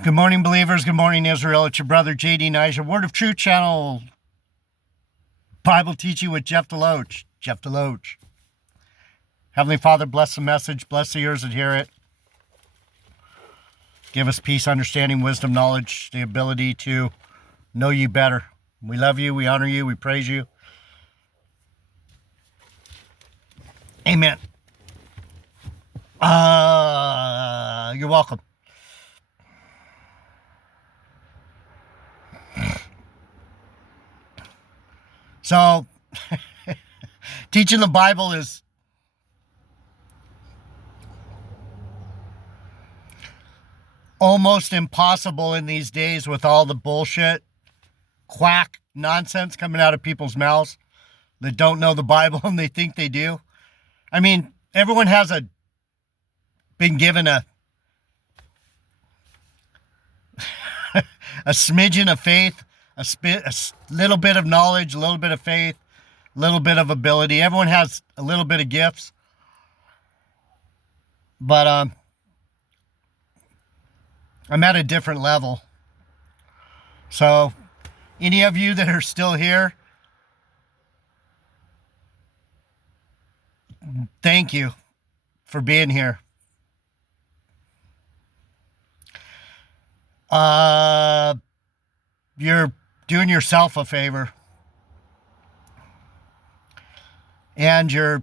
Good morning, believers. Good morning, Israel. It's your brother, J.D. Niger. Word of Truth channel. Bible teaching with Jeff Deloach. Jeff Deloach. Heavenly Father, bless the message. Bless the ears that hear it. Give us peace, understanding, wisdom, knowledge, the ability to know you better. We love you. We honor you. We praise you. Amen. You're welcome. So, teaching the Bible is almost impossible in these days with all the bullshit, quack nonsense coming out of people's mouths that don't know the Bible and they think they do. I mean, everyone has been given a smidgen of faith, a little bit of knowledge, a little bit of faith, a little bit of ability. Everyone has a little bit of gifts. But I'm at a different level. So, any of you that are still here, thank you for being here. You're doing yourself a favor. And you're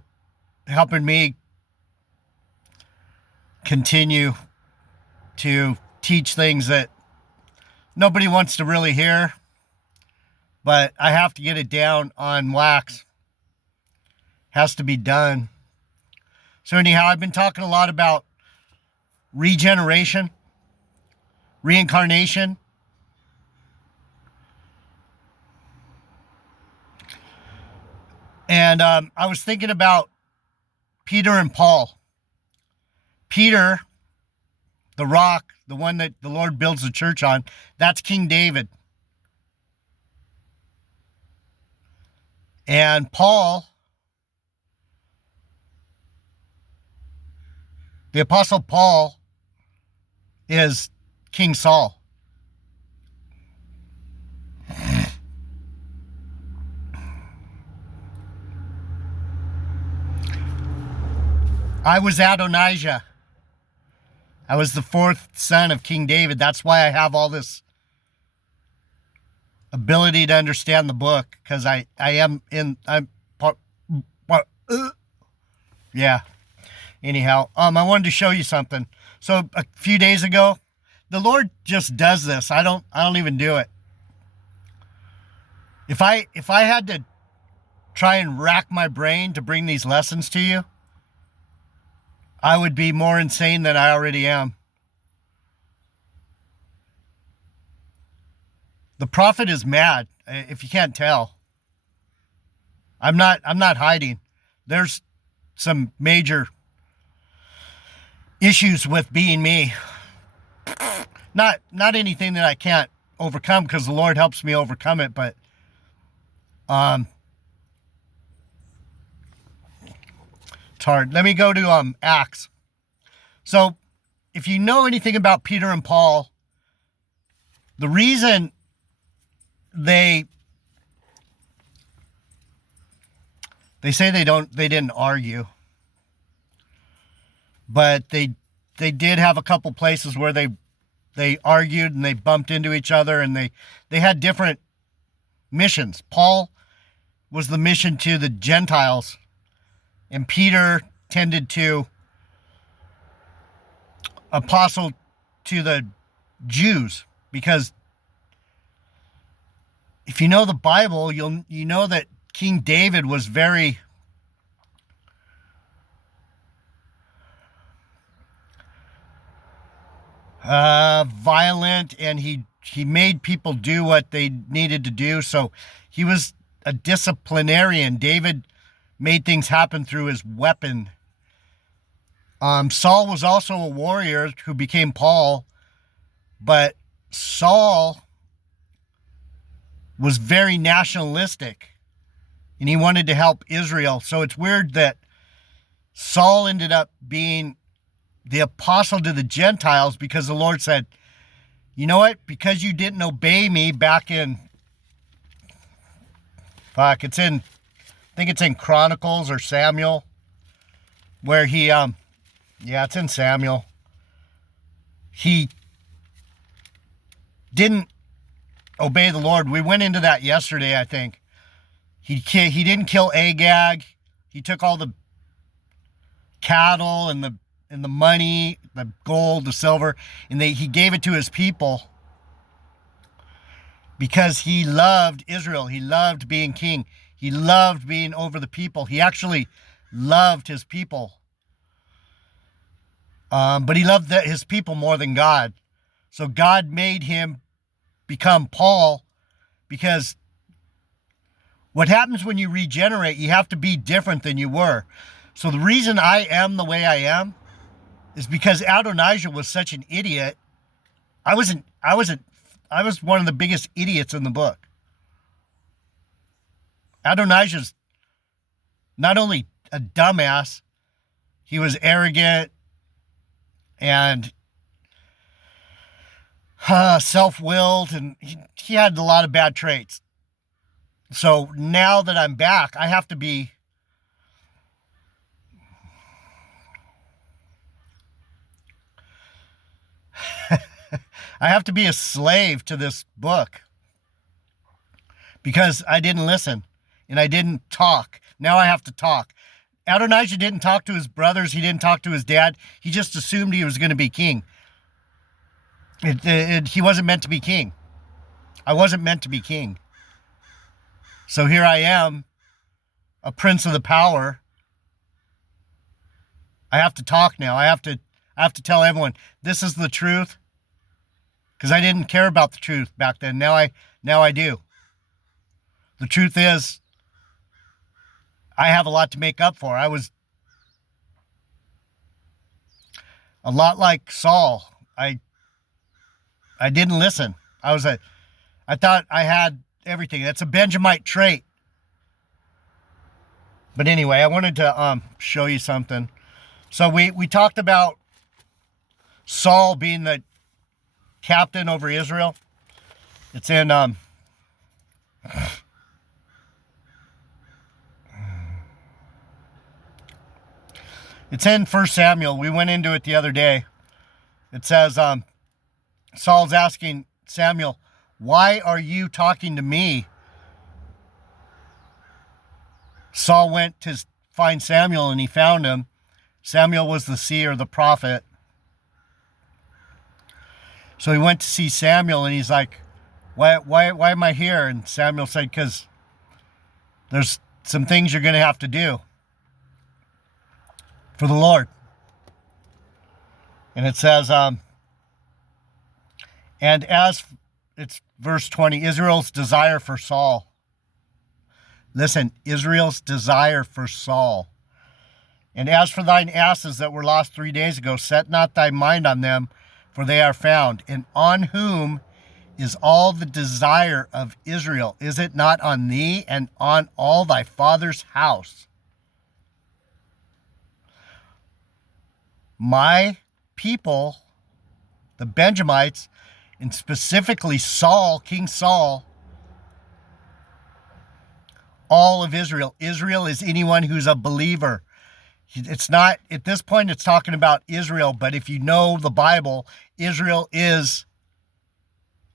helping me continue to teach things that nobody wants to really hear, but I have to get it down on wax. Has to be done. So anyhow, I've been talking a lot about regeneration, reincarnation. And I was thinking about Peter and Paul. Peter, the rock, the one that the Lord builds the church on, that's King David. And Paul, the Apostle Paul, is King Saul. I was Adonijah. I was the fourth son of King David. That's why I have all this ability to understand the book, because yeah. Anyhow, I wanted to show you something. So a few days ago, the Lord just does this. I don't even do it. If I had to try and rack my brain to bring these lessons to you, I would be more insane than I already am. The prophet is mad, if you can't tell. I'm not hiding. There's some major issues with being me. Not anything that I can't overcome, because the Lord helps me overcome it, but it's hard. Let me go to Acts. So, if you know anything about Peter and Paul, the reason they say they didn't argue, but they did have a couple places where they argued and they bumped into each other, and they had different missions. Paul was the mission to the Gentiles, and Peter tended to apostle to the Jews, because if you know the Bible, you know that King David was very violent, and he made people do what they needed to do. So he was a disciplinarian. David made things happen through his weapon. Saul was also a warrior who became Paul, but Saul was very nationalistic, and he wanted to help Israel. So it's weird that Saul ended up being the apostle to the Gentiles, because the Lord said, You know what? Because you didn't obey me back in, it's in, I think it's in Chronicles or Samuel, where he, yeah, it's in Samuel. He didn't obey the Lord. We went into that yesterday, I think. He didn't kill Agag. He took all the cattle and the money, the gold, the silver, and he gave it to his people because he loved Israel. He loved being king. He loved being over the people. He actually loved his people. But he loved his people more than God. So God made him become Paul, because what happens when you regenerate, you have to be different than you were. So the reason I am the way I am is because Adonijah was such an idiot. I was one of the biggest idiots in the book. Adonijah's not only a dumbass, he was arrogant and self-willed, and he had a lot of bad traits. So now that I'm back, I have to be a slave to this book because I didn't listen and I didn't talk. Now I have to talk. Adonijah didn't talk to his brothers. He didn't talk to his dad. He just assumed he was going to be king. He wasn't meant to be king. I wasn't meant to be king. So here I am, a prince of the power. I have to talk now. I have to tell everyone this is the truth, because I didn't care about the truth back then. Now I do. The truth is, I have a lot to make up for. I was a lot like Saul. I didn't listen. I thought I had everything. That's a Benjamite trait. But anyway, I wanted to show you something. So we talked about Saul being the captain over Israel. It's in it's in 1 Samuel. We went into it the other day. It says Saul's asking Samuel, "Why are you talking to me?" Saul went to find Samuel and he found him. Samuel was the seer, the prophet. So he went to see Samuel and he's like, why am I here? And Samuel said, because there's some things you're going to have to do for the Lord. And it says, and as it's verse 20, Israel's desire for Saul. Listen, Israel's desire for Saul. And as for thine asses that were lost 3 days ago, set not thy mind on them, for they are found. And on whom is all the desire of Israel? Is it not on thee and on all thy father's house? My people, the Benjamites, and specifically Saul, King Saul, all of Israel. Israel is anyone who's a believer. It's not, at this point, it's talking about Israel, but if you know the Bible, Israel is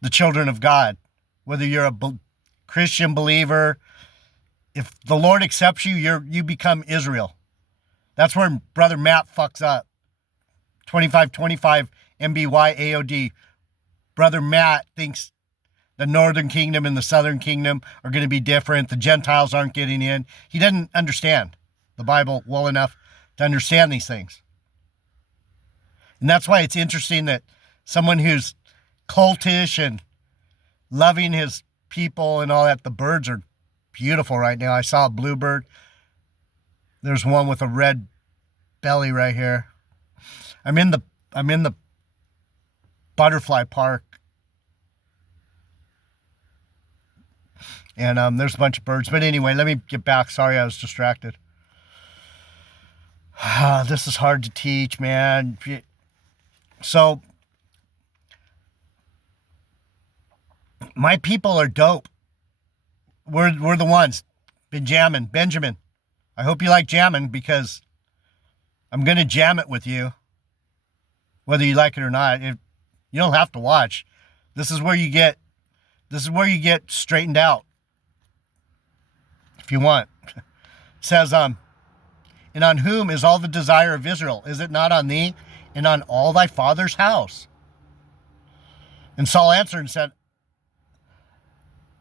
the children of God. Whether you're a Christian believer, if the Lord accepts you, you become Israel. That's where Brother Matt fucks up. 2525 MBY AOD. Brother Matt thinks the northern kingdom and the southern kingdom are going to be different. The Gentiles aren't getting in. He doesn't understand the Bible well enough to understand these things. And that's why it's interesting that someone who's cultish and loving his people and all that, the birds are beautiful right now. I saw a bluebird. There's one with a red belly right here. I'm in the butterfly park. And there's a bunch of birds. But anyway, let me get back. Sorry, I was distracted. This is hard to teach, man. So, My people are dope. We're the ones. Benjamin. I hope you like jamming, because I'm going to jam it with you, whether you like it or not. You don't have to watch. This is where you get straightened out, if you want. It says, and on whom is all the desire of Israel? Is it not on thee and on all thy father's house? And Saul answered and said,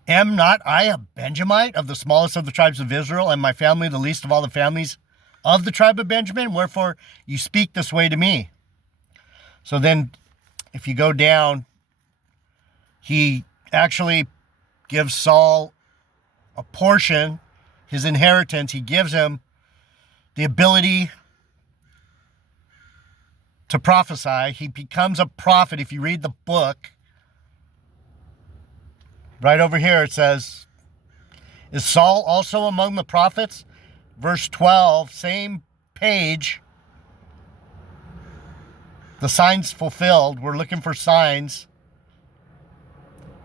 am not I a Benjamite of the smallest of the tribes of Israel, and my family the least of all the families of the tribe of Benjamin? Wherefore you speak this way to me? So then, if you go down, he actually gives Saul a portion, his inheritance. He gives him the ability to prophesy. He becomes a prophet. If you read the book, right over here it says, is Saul also among the prophets? Verse 12, same page. The signs fulfilled. We're looking for signs.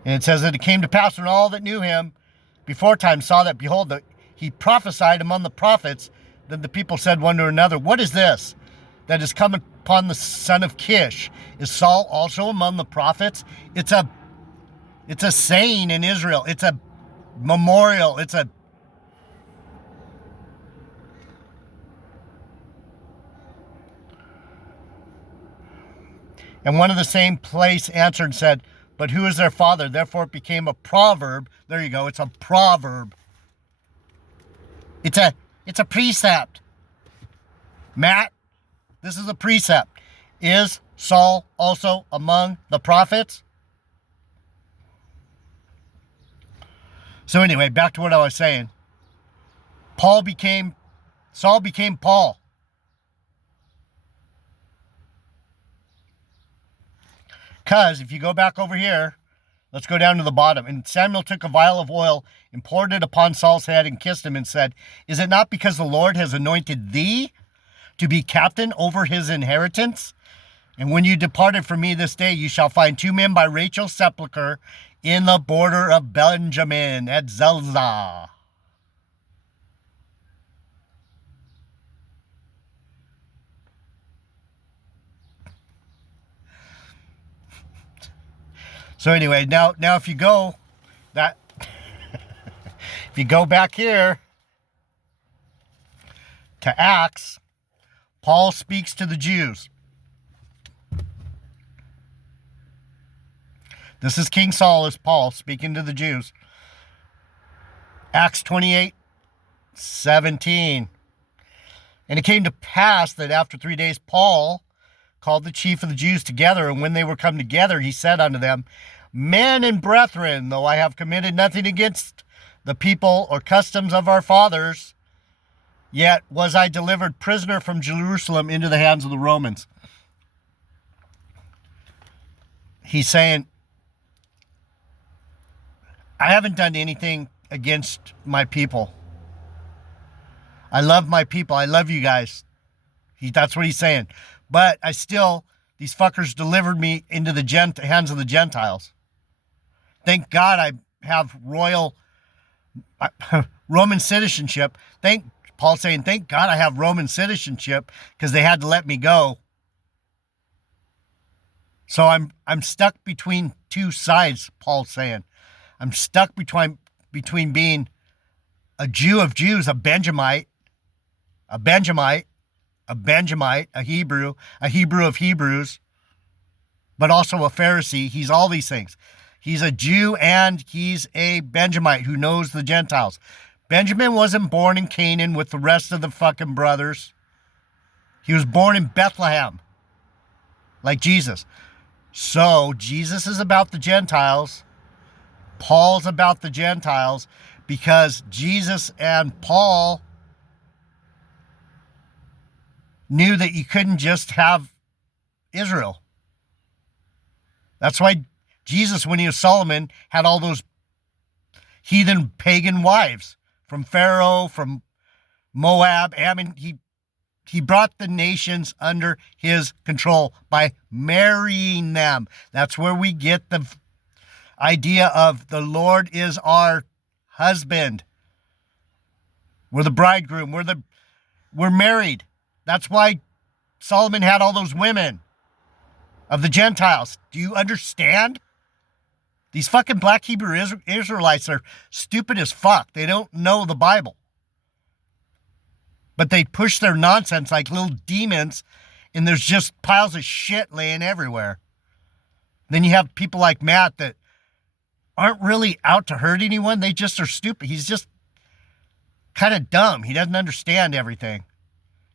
And it says that it came to pass when all that knew him before time saw that, behold, that he prophesied among the prophets. Then the people said one to another, what is this that is come upon the son of Kish? Is Saul also among the prophets? It's a saying in Israel. It's a memorial. And one of the same place answered and said, but who is their father? Therefore it became a proverb. There you go. It's a proverb. It's a precept. Matt, this is a precept. Is Saul also among the prophets? So anyway, back to what I was saying. Saul became Paul. Because if you go back over here, let's go down to the bottom. And Samuel took a vial of oil and poured it upon Saul's head and kissed him and said, is it not because the Lord has anointed thee to be captain over his inheritance? And when you departed from me this day, you shall find 2 men by Rachel's sepulchre in the border of Benjamin at Zelzah. So anyway, now if you go if you go back here to Acts, Paul speaks to the Jews. This is King Saul as Paul speaking to the Jews. Acts 28:17. And it came to pass that after 3 days Paul called the chief of the Jews together, and when they were come together, he said unto them, men and brethren, though I have committed nothing against the people or customs of our fathers, yet was I delivered prisoner from Jerusalem into the hands of the Romans. He's saying, I haven't done anything against my people. I love my people. I love you guys. That's what he's saying. But these fuckers delivered me into the hands of the Gentiles. Thank God I have royal Roman citizenship. Paul's saying, thank God I have Roman citizenship, because they had to let me go. So I'm stuck between two sides, Paul's saying. I'm stuck between being a Jew of Jews, a Benjamite, a Hebrew of Hebrews, but also a Pharisee. He's all these things. He's a Jew and he's a Benjamite who knows the Gentiles. Benjamin wasn't born in Canaan with the rest of the fucking brothers. He was born in Bethlehem, like Jesus. So Jesus is about the Gentiles. Paul's about the Gentiles, because Jesus and Paul knew that you couldn't just have Israel. That's why Jesus, when he was Solomon, had all those heathen pagan wives from Pharaoh, from Moab, Ammon. He brought the nations under his control by marrying them. That's where we get the idea of the Lord is our husband. We're the bridegroom. We're married. That's why Solomon had all those women of the Gentiles. Do you understand? These fucking black Hebrew Israelites are stupid as fuck. They don't know the Bible. But they push their nonsense like little demons, and there's just piles of shit laying everywhere. Then you have people like Matt that aren't really out to hurt anyone. They just are stupid. He's just kind of dumb. He doesn't understand everything.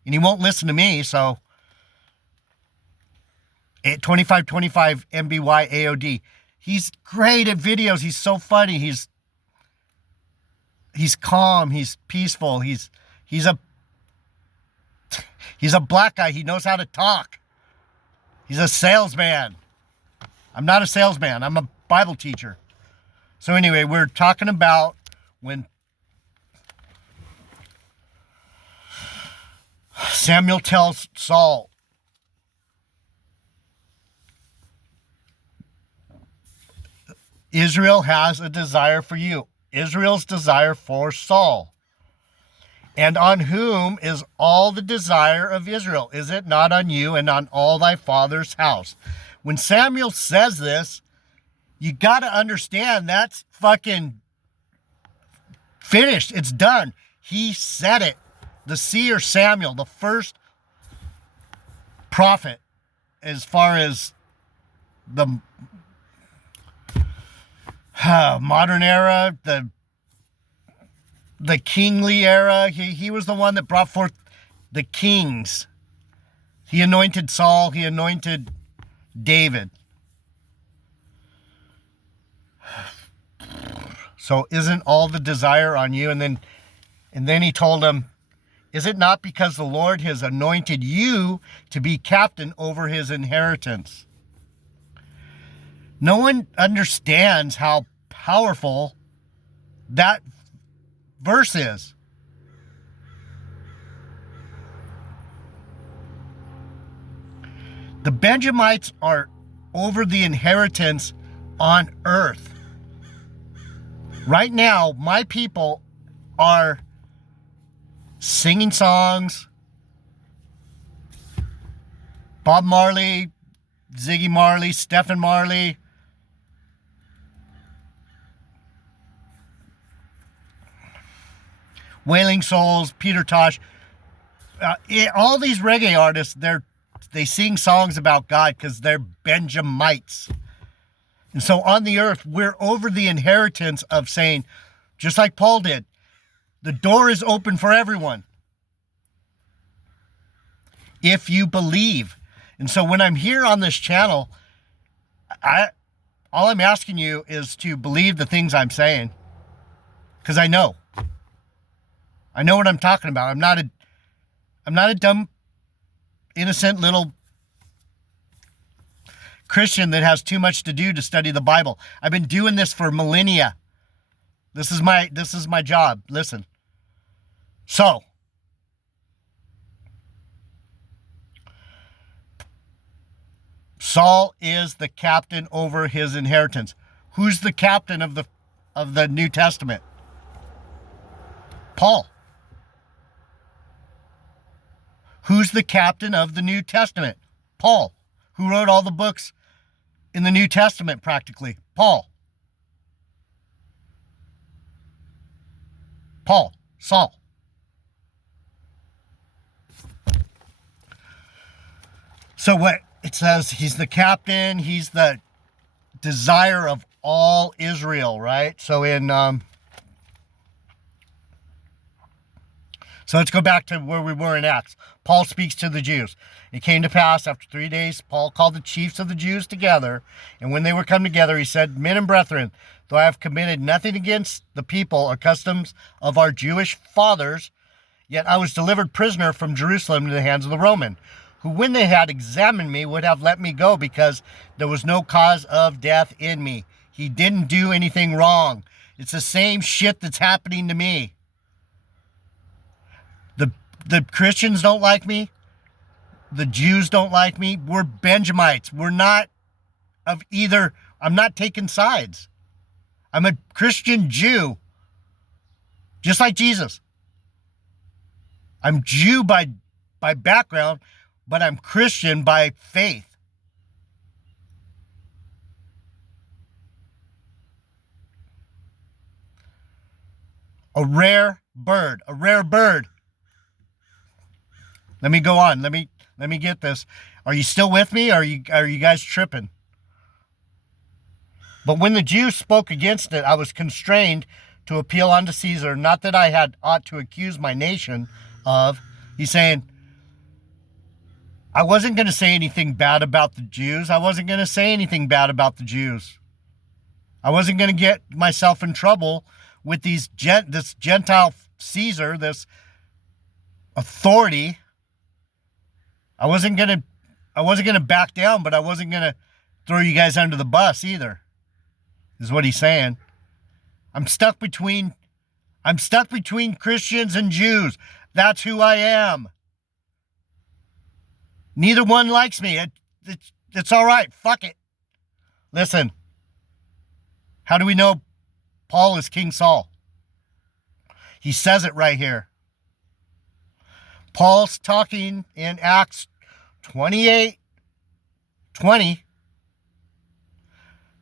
And he won't listen to me, so 2525 MBY AOD. He's great at videos. He's so funny. He's calm. He's peaceful. He's a black guy. He knows how to talk. He's a salesman. I'm not a salesman. I'm a Bible teacher. So anyway, we're talking about when Samuel tells Saul, Israel has a desire for you. Israel's desire for Saul. And on whom is all the desire of Israel? Is it not on you and on all thy father's house? When Samuel says this, you got to understand that's fucking finished. It's done. He said it. The seer Samuel, the first prophet as far as the modern era, the kingly era, he was the one that brought forth the kings. He anointed Saul, he anointed David. So isn't all the desire on you? And then he told him, is it not because the Lord has anointed you to be captain over his inheritance? No one understands how powerful that verse is. The Benjamites are over the inheritance on earth. Right now, my people are singing songs. Bob Marley, Ziggy Marley, Stephen Marley. Wailing Souls, Peter Tosh. All these reggae artists, they sing songs about God because they're Benjamites. And so on the earth, we're over the inheritance of saying, just like Paul did, the door is open for everyone if you believe. And so when I'm here on this channel, all I'm asking you is to believe the things I'm saying, because I know what I'm talking about. I'm not a dumb, innocent little Christian that has too much to do to study the Bible. I've been doing this for millennia. This is my job. Listen. So, Saul is the captain over his inheritance. Who's the captain of the New Testament? Paul. Who's the captain of the New Testament? Paul. Who wrote all the books in the New Testament practically? Paul. Saul. So what it says, he's the captain, he's the desire of all Israel, right? So so let's go back to where we were in Acts. Paul speaks to the Jews. It came to pass after 3 days, Paul called the chiefs of the Jews together, and when they were come together, he said, Men and brethren, though I have committed nothing against the people or customs of our Jewish fathers, yet I was delivered prisoner from Jerusalem into the hands of the Roman, who when they had examined me would have let me go because there was no cause of death in me. He didn't do anything wrong. It's the same shit that's happening to me. The Christians don't like me. The Jews don't like me. We're Benjamites. We're not of either. I'm not taking sides. I'm a Christian Jew, just like Jesus. I'm Jew by background, but I'm Christian by faith. A rare bird. A rare bird. Let me go on. Let me get this. Are you still with me? Are you guys tripping? But when the Jews spoke against it, I was constrained to appeal unto Caesar, not that I had ought to accuse my nation of. He's saying, I wasn't going to say anything bad about the Jews. I wasn't going to say anything bad about the Jews. I wasn't going to get myself in trouble with this Gentile Caesar, this authority. I wasn't going to back down, but I wasn't going to throw you guys under the bus either, is what he's saying. I'm stuck between Christians and Jews. That's who I am. Neither one likes me. It's all right. Fuck it. Listen. How do we know Paul is King Saul? He says it right here. Paul's talking in Acts 28:20.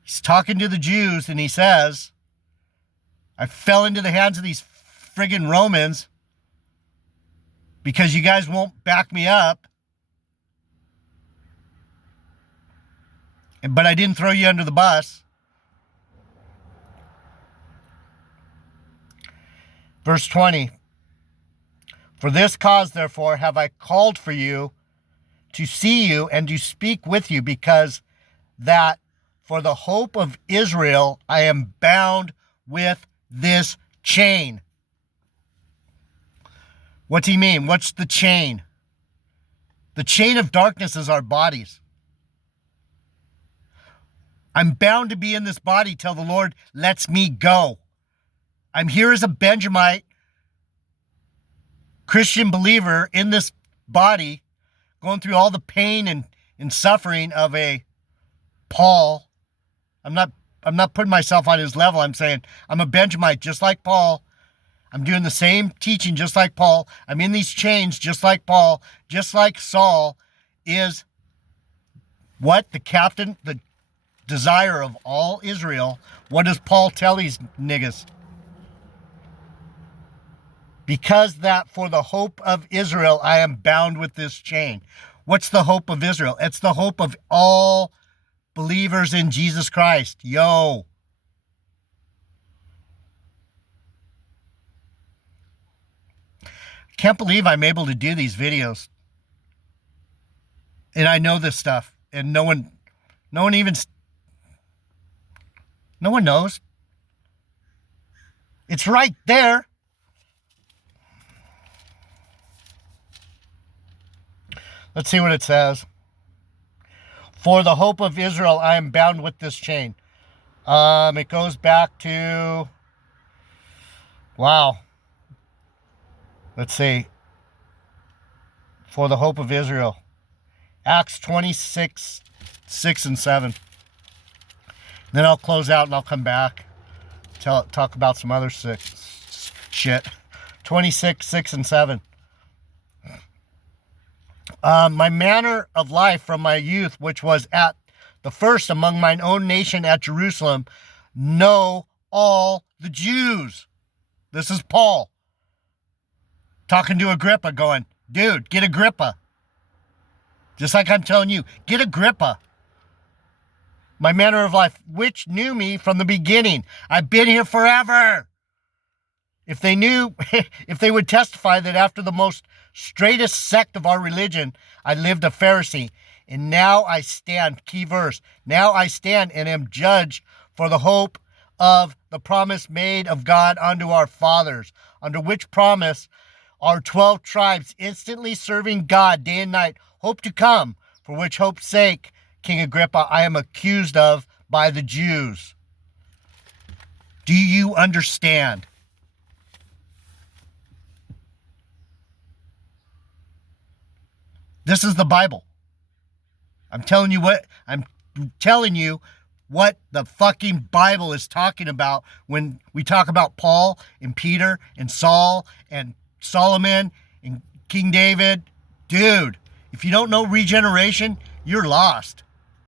He's talking to the Jews and he says, I fell into the hands of these friggin' Romans because you guys won't back me up. But I didn't throw you under the bus. Verse 20. For this cause, therefore, have I called for you to see you and to speak with you, because that for the hope of Israel I am bound with this chain. What's he mean? What's the chain? The chain of darkness is our bodies. I'm bound to be in this body till the Lord lets me go. I'm here as a Benjamite Christian believer in this body, going through all the pain and suffering of a Paul. I'm not putting myself on his level. I'm saying I'm a Benjamite just like Paul. I'm doing the same teaching just like Paul. I'm in these chains just like Paul, just like Saul is what? The captain, the desire of all Israel. What does Paul tell these niggas? Because that for the hope of Israel, I am bound with this chain. What's the hope of Israel? It's the hope of all believers in Jesus Christ. Yo. Can't believe I'm able to do these videos. And I know this stuff. And no one knows. It's right there. Let's see what it says. For the hope of Israel, I am bound with this chain. It goes back to, wow. Let's see. For the hope of Israel. Acts 26, 6 and 7. Then I'll close out and I'll come back. Talk about some other shit. 26, 6 and 7. My manner of life from my youth, which was at the first among mine own nation at Jerusalem, know all the Jews. This is Paul talking to Agrippa, going, dude, get Agrippa. Just like I'm telling you, get Agrippa. My manner of life, which knew me from the beginning. I've been here forever. If they knew, if they would testify that after the most straightest sect of our religion, I lived a Pharisee. And now I stand, key verse, now I stand and am judged for the hope of the promise made of God unto our fathers, under which promise our 12 tribes instantly serving God day and night hope to come, for which hope's sake, King Agrippa, I am accused of by the Jews. Do you understand? This is the Bible. I'm telling you what the fucking Bible is talking about when we talk about Paul and Peter and Saul and Solomon and King David. Dude, if you don't know regeneration, you're lost.